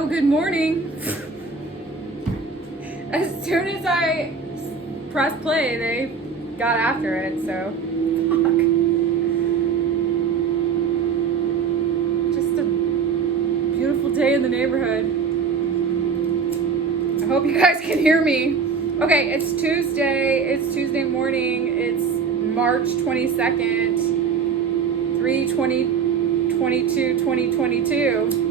Hello, good morning. As soon as I pressed play, they got after it, so fuck. Just a beautiful day in the neighborhood. I hope you guys can hear me. Okay, it's Tuesday morning, it's March 22nd, 2022.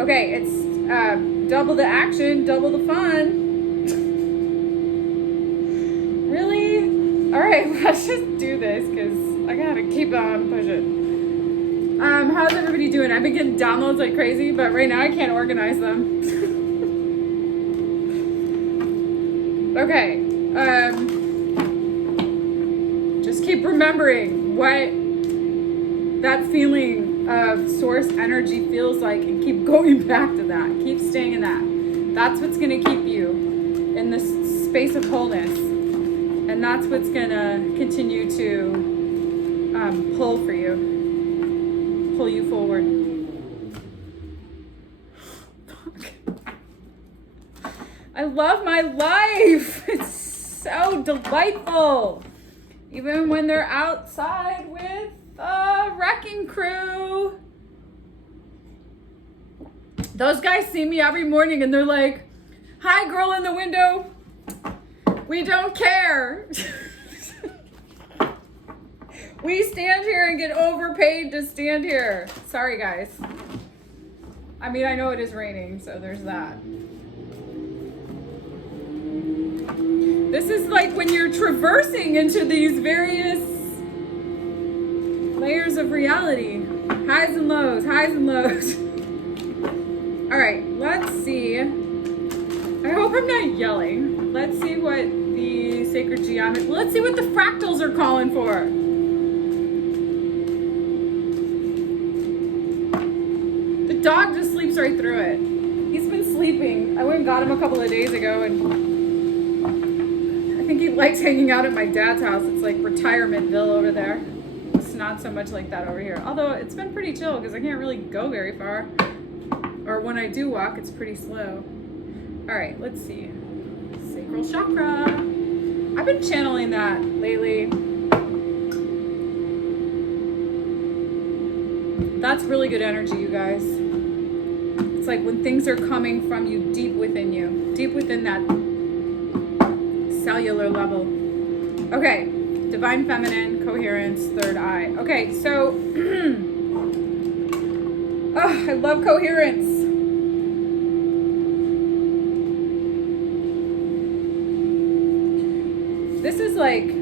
Okay, it's double the action, double the fun. Really? All right, let's just do this because I gotta keep on pushing. How's everybody doing? I've been getting downloads like crazy, but right now I can't organize them. Okay, just keep remembering what that feeling of source energy feels like and keep going back to that. Keep staying in that. That's what's going to keep you in this space of wholeness. And that's what's going to continue to pull for you. Pull you forward. Fuck. I love my life. It's so delightful. Even when they're outside with a wrecking crew. Those guys see me every morning and they're like, "Hi, girl in the window. We don't care." We stand here and get overpaid to stand here. Sorry, guys. I mean, I know it is raining, so there's that. This is like when you're traversing into these various layers of reality. Highs and lows, highs and lows. All right, let's see. I hope I'm not yelling. Let's see what the sacred geometry, let's see what the fractals are calling for. The dog just sleeps right through it. He's been sleeping. I went and got him a couple of days ago and I think he likes hanging out at my dad's house. It's like Retirementville over there. It's not so much like that over here. Although it's been pretty chill because I can't really go very far. Or when I do walk, it's pretty slow. All right, let's see. Sacral chakra. I've been channeling that lately. That's really good energy, you guys. It's like when things are coming from you, deep within that cellular level. Okay, divine feminine, coherence, third eye. Okay, so, oh, I love coherence. This is like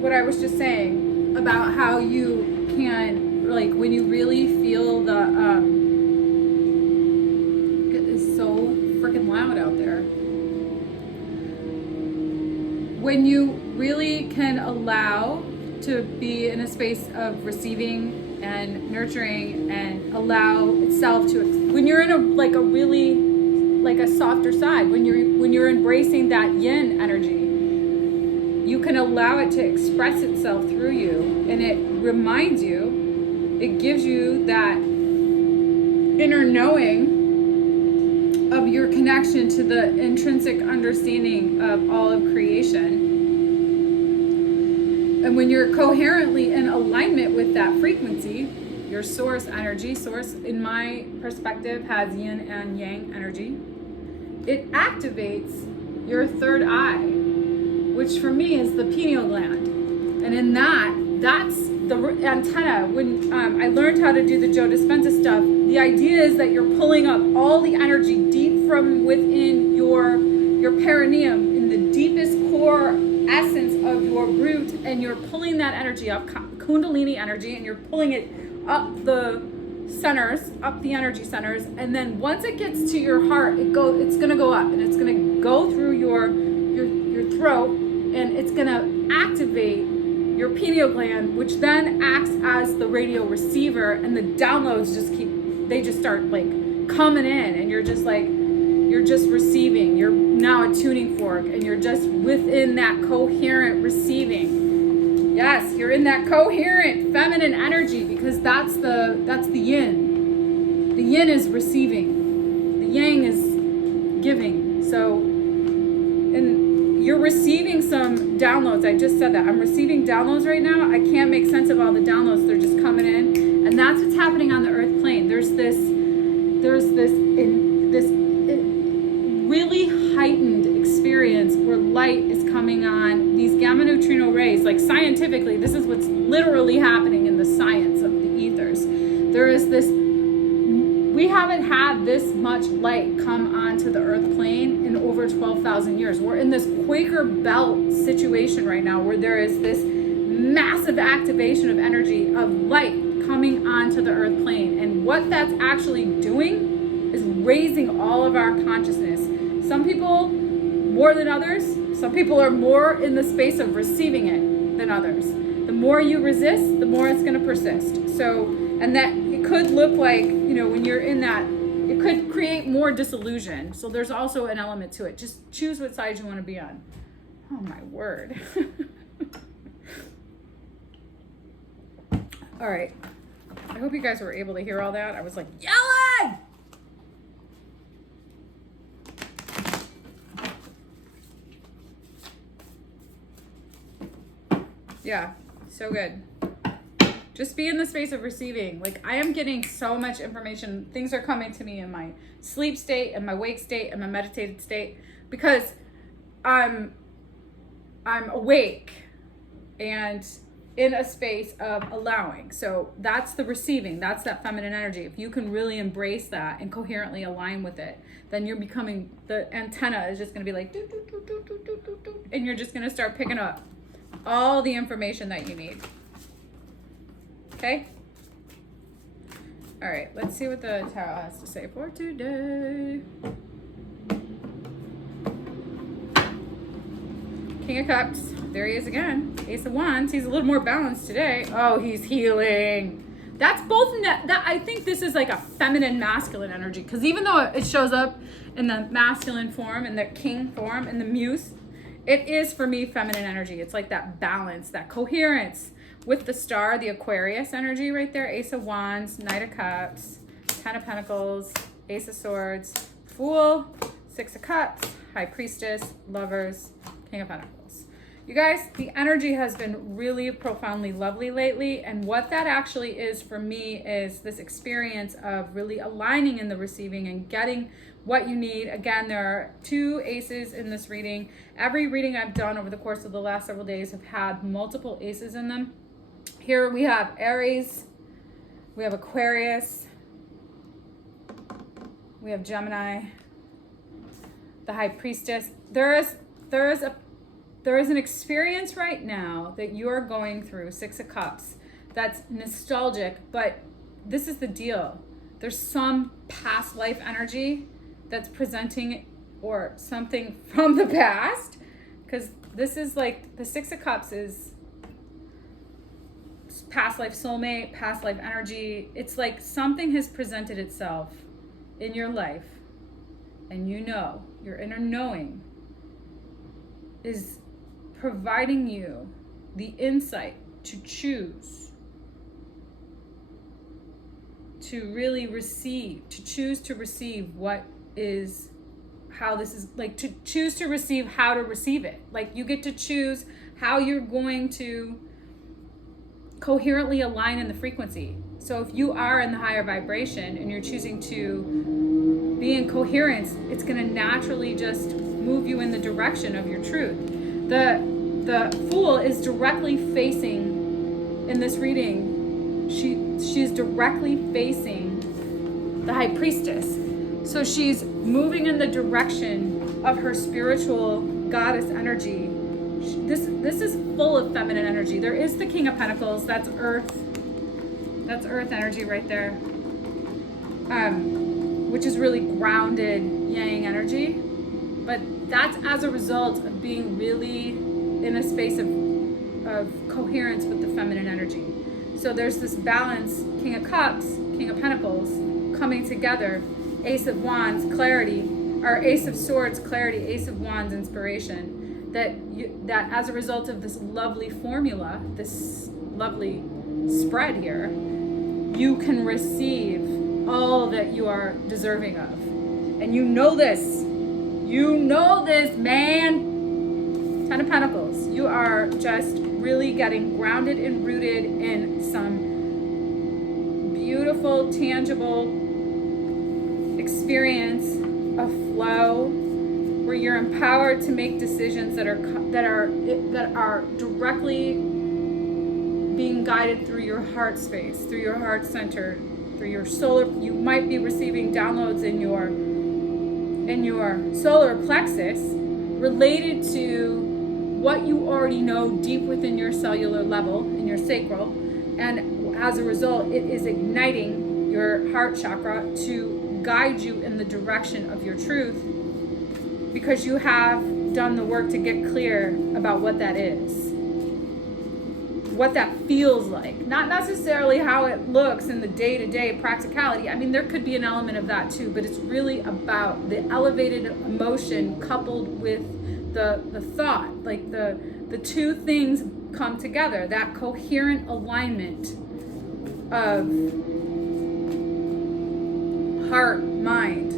what I was just saying about how you can, like, when you really feel the, it is so freaking loud out there. When you really can allow to be in a space of receiving and nurturing and allow itself to, when you're in a really like a softer side, when you're embracing that yin energy, you can allow it to express itself through you, and it reminds you, it gives you that inner knowing of your connection to the intrinsic understanding of all of creation. And when you're coherently in alignment with that frequency, your source energy, source in my perspective has yin and yang energy, it activates your third eye, which for me is the pineal gland. And in that's the antenna. When I learned how to do the Joe Dispenza stuff, the idea is that you're pulling up all the energy deep from within your perineum, in the deepest core essence of your root, and you're pulling that energy up, Kundalini energy, and you're pulling it up the centers, up the energy centers, and then once it gets to your heart, it's gonna go up, and it's gonna go through your throat, and it's gonna activate your pineal gland, which then acts as the radio receiver, and the downloads just start like coming in, and you're just receiving. You're now a tuning fork, and you're just within that coherent receiving. Yes, you're in that coherent feminine energy, because that's the yin. The yin is receiving. The yang is giving. So, and you're receiving some downloads. I just said that. I'm receiving downloads right now. I can't make sense of all the downloads. They're just coming in. And that's what's happening on the earth plane. There's this really heightened experience where light is coming on these gamma neutrino rays. Like scientifically, this is what's literally happening in the science of the ethers. There is this, we haven't had this much light come onto the earth plane in over 12,000 years. We're in this Quaker belt situation right now where there is this massive activation of energy of light coming onto the earth plane. And what that's actually doing is raising all of our consciousness. Some people more than others. Some people are more in the space of receiving it than others. The more you resist, the more it's going to persist. So, and that it could look like, when you're in that, it could create more disillusion. So there's also an element to it. Just choose what side you want to be on. Oh my word. All right. I hope you guys were able to hear all that. I was like yelling. Yeah, so good. Just be in the space of receiving. Like, I am getting so much information. Things are coming to me in my sleep state, and my wake state, and my meditated state, because I'm awake and in a space of allowing. So that's the receiving. That's that feminine energy. If you can really embrace that and coherently align with it, then you're becoming, the antenna is just going to be like, doo, doo, doo, doo, doo, doo, doo, doo, and you're just going to start picking up all the information that you need. Okay? All right, let's see what the tarot has to say for today. King of Cups. There he is again. Ace of Wands. He's a little more balanced today. Oh, he's healing. That's both. I think this is like a feminine, masculine energy, because even though it shows up in the masculine form, in the king form, in the muse, it is for me feminine energy. It's like that balance, that coherence with the star, the Aquarius energy right there. Ace of Wands, Knight of Cups, Ten of Pentacles, Ace of Swords, Fool, Six of Cups, High Priestess, Lovers, King of Pentacles. You guys, the energy has been really profoundly lovely lately. And what that actually is for me is this experience of really aligning in the receiving and getting what you need. Again, there are two aces in this reading. Every reading I've done over the course of the last several days have had multiple aces in them. Here we have Aries, we have Aquarius, we have Gemini, the High Priestess. There is an experience right now that you are going through, Six of Cups, that's nostalgic, but this is the deal. There's some past life energy that's presenting, or something from the past, because this is like, the Six of Cups is past life soulmate, past life energy. It's like something has presented itself in your life, and your inner knowing is providing you the insight to choose, to really receive, to choose to receive what is, how this is, like to choose to receive, how to receive it. Like you get to choose how you're going to coherently align in the frequency. So if you are in the higher vibration and you're choosing to be in coherence, it's going to naturally just move you in the direction of your truth. The Fool is directly facing, in this reading, she's directly facing the High Priestess. So she's moving in the direction of her spiritual goddess energy. This is full of feminine energy. There is the King of Pentacles. That's earth. That's earth energy right there. Which is really grounded yang energy. But that's as a result of being really in a space of coherence with the feminine energy. So there's this balance, King of Cups, King of Pentacles, coming together. Ace of Wands, clarity, or Ace of Swords, clarity, Ace of Wands, inspiration. That as a result of this lovely formula, this lovely spread here, you can receive all that you are deserving of. And you know this. You know this, man. 10 of Pentacles. You are just really getting grounded and rooted in some beautiful, tangible experience of flow, where you're empowered to make decisions that are directly being guided through your heart space, through your heart center, through your solar. You might be receiving downloads in your solar plexus related to what you already know deep within your cellular level, in your sacral, and as a result, it is igniting your heart chakra to guide you in the direction of your truth, because you have done the work to get clear about what that is, what that feels like, not necessarily how it looks in the day-to-day practicality. I mean, there could be an element of that too, but it's really about the elevated emotion coupled with the thought, like the two things come together, that coherent alignment of heart, mind.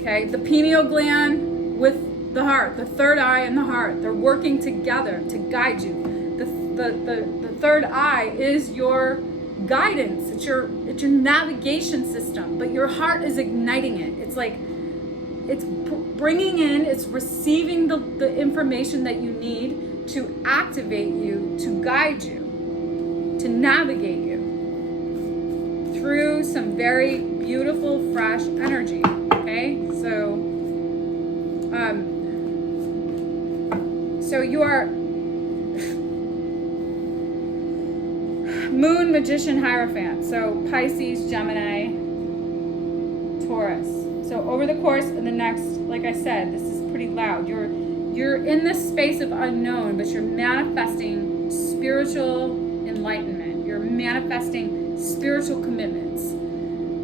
Okay, the pineal gland with the heart, the third eye and the heart, they're working together to guide you. The third eye is your guidance. It's your navigation system, but your heart is igniting it. It's like it's bringing in, it's receiving the information that you need to activate you, to guide you, to navigate you through some very beautiful, fresh energy. Okay, so you are Moon, Magician, Hierophant. So Pisces, Gemini, Taurus. So over the course of the next, like I said, this is pretty loud. You're in this space of unknown, but you're manifesting spiritual enlightenment. You're manifesting spiritual commitments.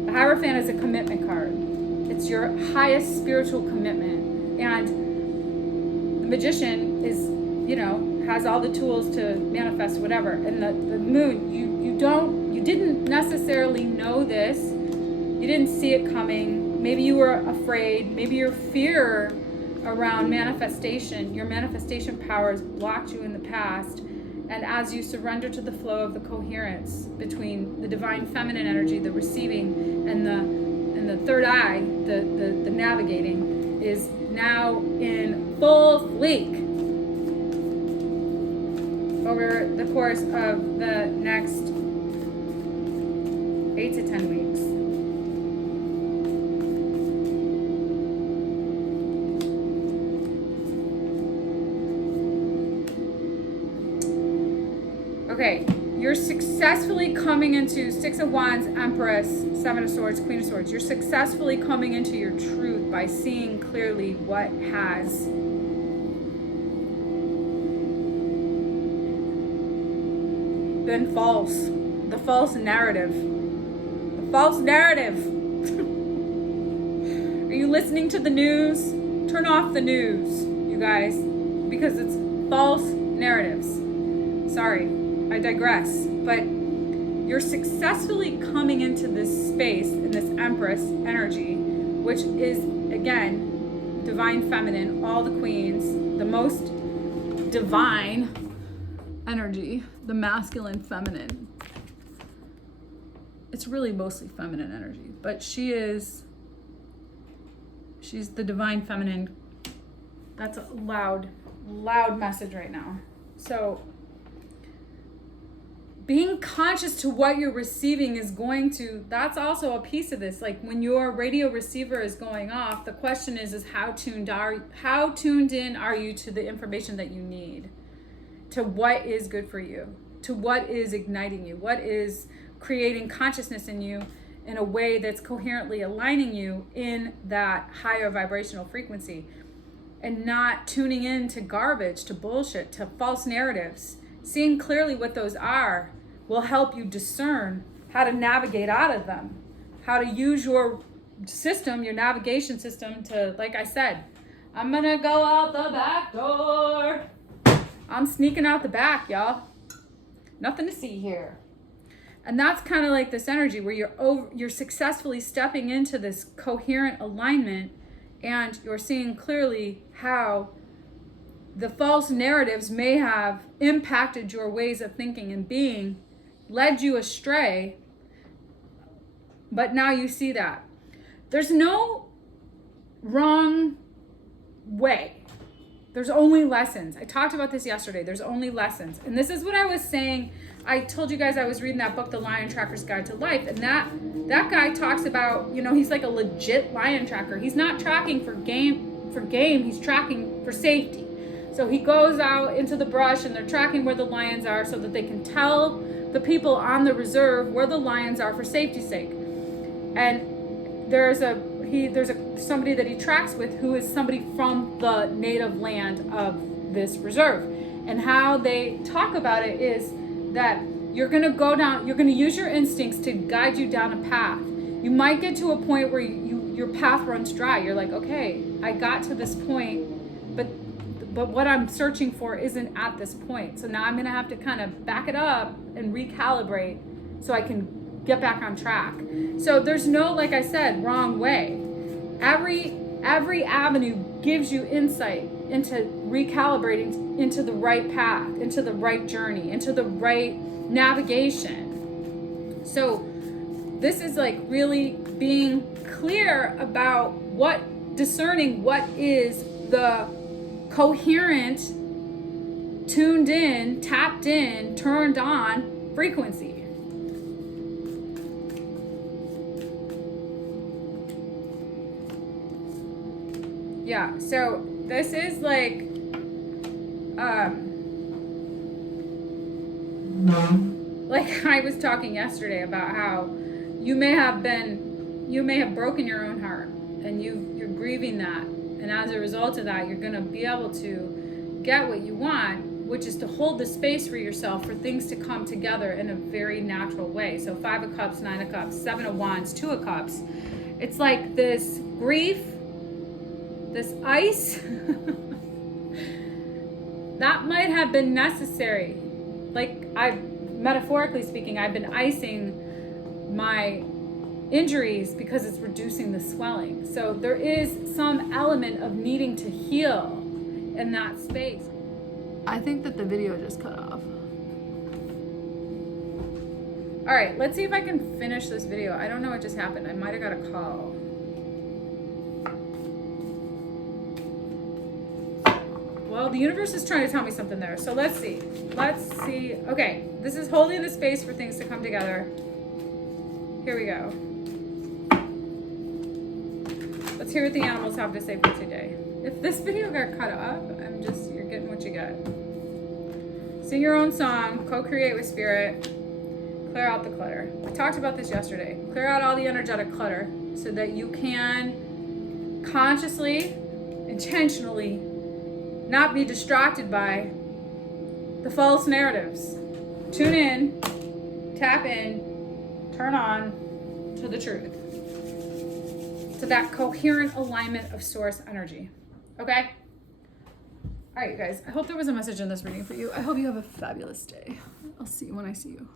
The Hierophant is a commitment card. It's your highest spiritual commitment. And the Magician is, has all the tools to manifest whatever. And the Moon, you didn't necessarily know this. You didn't see it coming. Maybe you were afraid. Maybe your fear around manifestation, your manifestation powers blocked you in the past. And as you surrender to the flow of the coherence between the divine feminine energy, the receiving, and the third eye, the navigating, is now in full leak over the course of the next 8 to 10 weeks. Okay, you're successfully coming into Six of Wands, Empress, Seven of Swords, Queen of Swords. You're successfully coming into your truth by seeing clearly what has been false. The false narrative. The false narrative. Are you listening to the news? Turn off the news, you guys, because it's false narratives. Sorry, I digress. But you're successfully coming into this space in this Empress energy, which is, again, divine feminine, all the queens, the most divine energy, the masculine feminine. It's really mostly feminine energy, but she's the divine feminine. That's a loud message right now. So being conscious to what you're receiving is that's also a piece of this. Like when your radio receiver is going off, the question is how tuned in are you to the information that you need, to what is good for you, to what is igniting you, what is creating consciousness in you in a way that's coherently aligning you in that higher vibrational frequency, and not tuning in to garbage, to bullshit, to false narratives. Seeing clearly what those are will help you discern how to navigate out of them, how to use your system, your navigation system to, like I said, I'm gonna go out the back door. I'm sneaking out the back, y'all. Nothing to see here. And that's kind of like this energy where you're successfully stepping into this coherent alignment, and you're seeing clearly how the false narratives may have impacted your ways of thinking and being, led you astray, but now you see that. There's no wrong way. There's only lessons. I talked about this yesterday. There's only lessons. And this is what I was saying. I told you guys I was reading that book, The Lion Tracker's Guide to Life. And that guy talks about, he's like a legit lion tracker. He's not tracking for game. He's tracking for safety. So he goes out into the brush and they're tracking where the lions are so that they can tell the people on the reserve where the lions are for safety's sake. And there's somebody that he tracks with who is somebody from the native land of this reserve. And how they talk about it is that you're going to use your instincts to guide you down a path. You might get to a point where your path runs dry. You're like, okay, I got to this point, but what I'm searching for isn't at this point. So now I'm going to have to kind of back it up and recalibrate so I can get back on track. So there's no, like I said, wrong way. Every avenue gives you insight into recalibrating into the right path, into the right journey, into the right navigation. So this is like really being clear about discerning what is the coherent, tuned in, tapped in, turned on frequency. Yeah, so this is like I was talking yesterday about how you may have broken your own heart, and you're grieving that, and as a result of that, you're going to be able to get what you want, which is to hold the space for yourself for things to come together in a very natural way. So 5 of Cups, 9 of Cups, 7 of Wands, 2 of Cups. It's like this grief, this ice that might have been necessary. Like, metaphorically speaking, I've been icing my injuries because it's reducing the swelling. So there is some element of needing to heal in that space. I think that the video just cut off. All right, let's see if I can finish this video. I don't know what just happened. I might have got a call. Well, the universe is trying to tell me something there. So let's see. Okay, this is holding the space for things to come together. Here we go. Let's hear what the animals have to say for today. If this video got cut up, you're getting what you get. Sing your own song, co-create with spirit, clear out the clutter. I talked about this yesterday. Clear out all the energetic clutter so that you can consciously, intentionally not be distracted by the false narratives. Tune in, tap in, turn on to the truth, to that coherent alignment of source energy. Okay? All right, you guys. I hope there was a message in this reading for you. I hope you have a fabulous day. I'll see you when I see you.